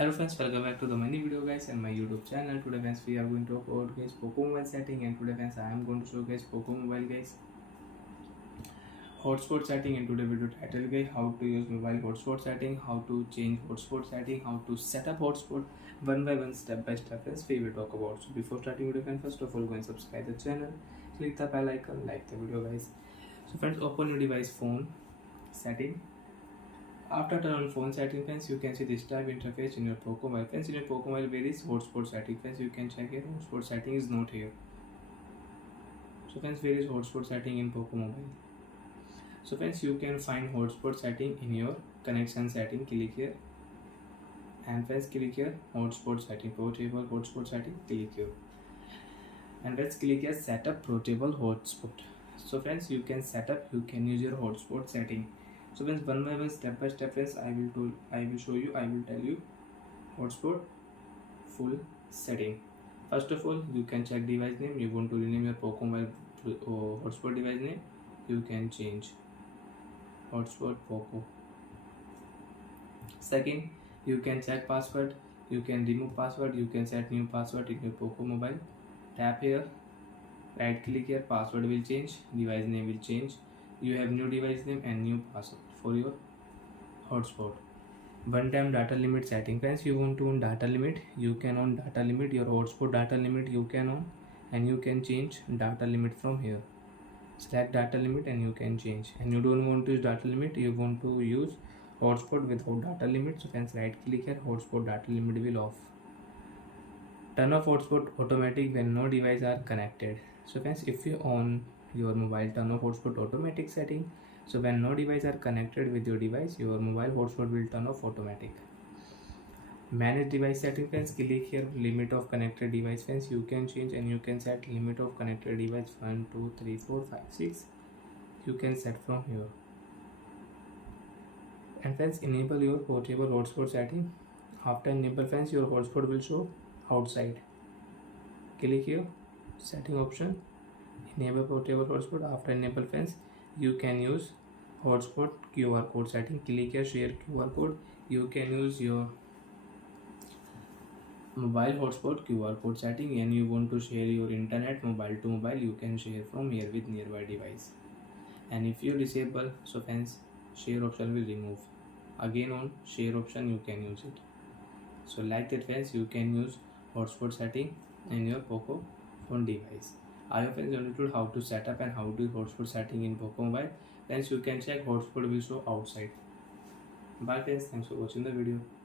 Hello friends, welcome back to the mini video guys and my YouTube channel. Today friends we are going to talk about guys Poco mobile setting, and today friends I am going to show guys Poco mobile guys hotspot setting. And today video title guys how to use mobile hotspot setting, how to change hotspot setting, how to set up hotspot one by one, step by step friends we will talk about. So before starting video friends, first of all go and subscribe the channel, click the bell icon, like the video guys. So friends, open your device phone setting. After turn on phone setting friends, you can see this type interface in your Poco mobile. Friends, in your Poco mobile where is hotspot setting friends, you can check here. Hotspot setting is not here. So friends, where is hotspot setting in Poco mobile? So friends, you can find hotspot setting in your connection setting. Click here and friends click here hotspot setting, portable hotspot setting, click here and let's click here setup portable hotspot. So friends, you can set up, you can use your hotspot setting. So friends, one by one, step by step friends, I will show you, I will tell you hotspot full setting. First of all, you can check device name. You want to rename your Poco mobile hotspot device name, you can change hotspot Poco. Second, you can check password, you can remove password, you can set new password in your Poco mobile. Tap here, right click here, password will change, device name will change. You have new device name and new password for your hotspot. One time data limit setting friends, you want to on data limit, you can on data limit, your hotspot data limit you can on, and you can change data limit from here. Select data limit and you can change. And you don't want to use data limit, you want to use hotspot without data limit. So friends, right click here, hotspot data limit will off. Turn off hotspot automatic when no device are connected. So friends, if you on your mobile, turn off hotspot automatic setting. So when no device are connected with your device, your mobile hotspot will turn off automatic. Manage device setting friends, click here limit of connected device friends, you can change and you can set limit of connected device 1 2 3 4 5 6, you can set from here. And friends, enable your portable hotspot setting. After enable friends, your hotspot will show outside. Click here setting option, enable portable hotspot. After enable friends, you can use hotspot QR code setting. Click here share QR code, you can use your mobile hotspot QR code setting, and you want to share your internet mobile to mobile, you can share from here with nearby device. And if you disable, so friends, share option will remove. Again on share option you can use it. So like that friends, you can use hotspot setting in your Poco phone device. I hope friends you understood how to set up and how to use hotspot setting in Poco mobile. Friends, you can check hotspot will show outside. Bye friends, thanks for watching the video.